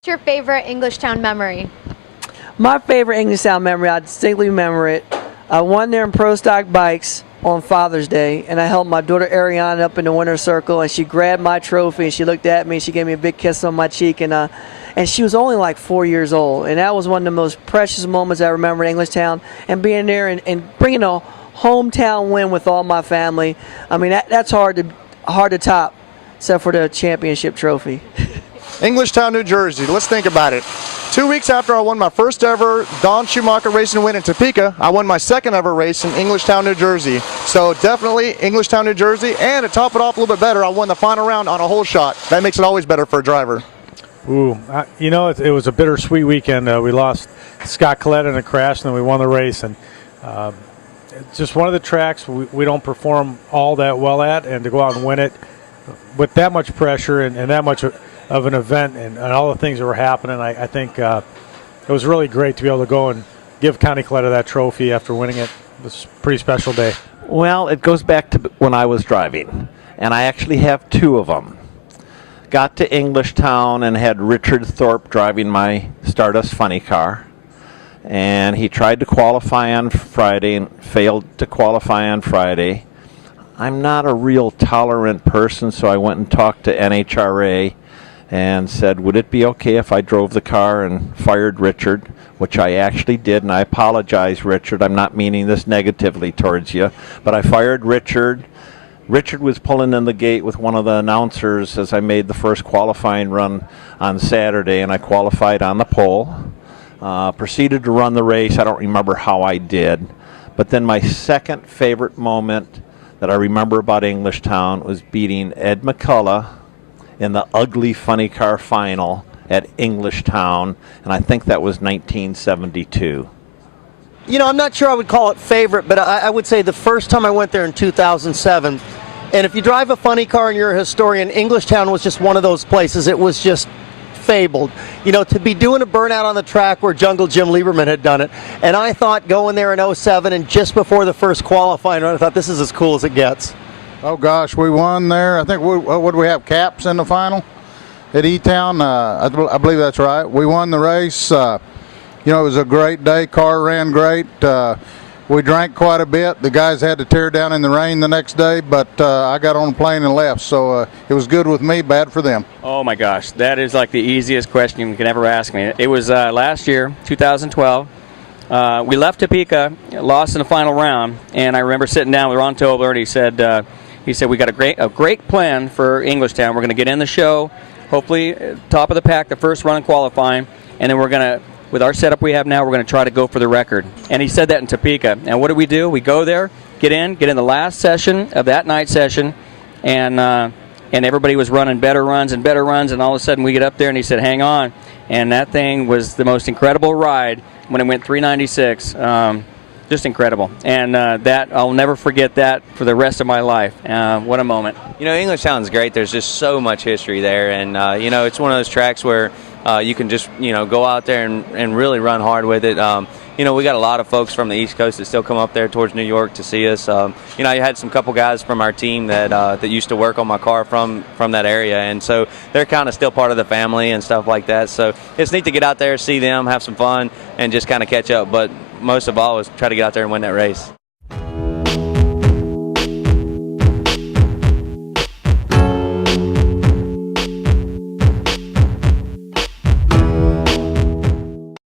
What's your favorite Englishtown memory? My favorite Englishtown memory, I distinctly remember it. I won there in Pro Stock Bikes on Father's Day, and I held my daughter Ariana up in the winner's circle, and she grabbed my trophy, and she looked at me, and she gave me a big kiss on my cheek, and she was only like 4 years old, and that was one of the most precious moments I remember in Englishtown, and being there and bringing a hometown win with all my family. I mean, that's hard to top, except for the championship trophy. Englishtown, New Jersey. Let's think about it. 2 weeks after I won my first ever Don Schumacher Racing win in Topeka, I won my second ever race in Englishtown, New Jersey. So definitely Englishtown, New Jersey. And to top it off a little bit better, I won the final round on a hole shot. That makes it always better for a driver. Ooh, it was a bittersweet weekend. We lost Scott Collette in a crash, and then we won the race. And it's just one of the tracks we don't perform all that well at, and to go out and win it with that much pressure and that much of an event and all the things that were happening, I think it was really great to be able to go and give County Coletta that trophy after winning it. It was a pretty special day. Well, it goes back to when I was driving, and I actually have two of them. Got to Englishtown and had Richard Thorpe driving my Stardust funny car, and he tried to qualify on Friday and failed to qualify on Friday. I'm not a real tolerant person, so I went and talked to NHRA and said, would it be okay if I drove the car and fired Richard, which I actually did, and I apologize, Richard. I'm not meaning this negatively towards you, but I fired Richard. Richard was pulling in the gate with one of the announcers as I made the first qualifying run on Saturday, and I qualified on the pole. Proceeded to run the race. I don't remember how I did, but then my second favorite moment that I remember about Englishtown was beating Ed McCullough in the ugly funny car final at Englishtown, and I think that was 1972. You know, I'm not sure I would call it favorite, but I would say the first time I went there in 2007, and if you drive a funny car and you're a historian, Englishtown was just one of those places. It was just fabled. You know, to be doing a burnout on the track where Jungle Jim Lieberman had done it, and I thought going there in 07 and just before the first qualifying run, I thought this is as cool as it gets. Oh gosh, we won there. I think what did we have, caps in the final at E-Town? I believe that's right. We won the race. You know, it was a great day. Car ran great. We drank quite a bit. The guys had to tear down in the rain the next day, but I got on a plane and left. So it was good with me, bad for them. Oh my gosh, that is like the easiest question you can ever ask me. It was last year, 2012. We left Topeka, lost in the final round, and I remember sitting down with Ron Tobler, and he said we got a great plan for Englishtown. We're going to get in the show, hopefully top of the pack the first run in qualifying, and then we're going to, with our setup we have now, we're going to try to go for the record. And he said that in Topeka. And what do? We go there, get in the last session of that night session, and everybody was running better runs, and all of a sudden we get up there, and he said, hang on. And that thing was the most incredible ride when it went 396. Just incredible. And that I'll never forget that for the rest of my life. What a moment. You know, Englishtown's great. There's just so much history there, and you know, it's one of those tracks where you can just, you know, go out there and really run hard with it. You know, we got a lot of folks from the East Coast that still come up there towards New York to see us. You know, I had some couple guys from our team that used to work on my car from that area, and so they're kind of still part of the family and stuff like that. So it's neat to get out there, see them, have some fun, and just kind of catch up. But most of all is try to get out there and win that race.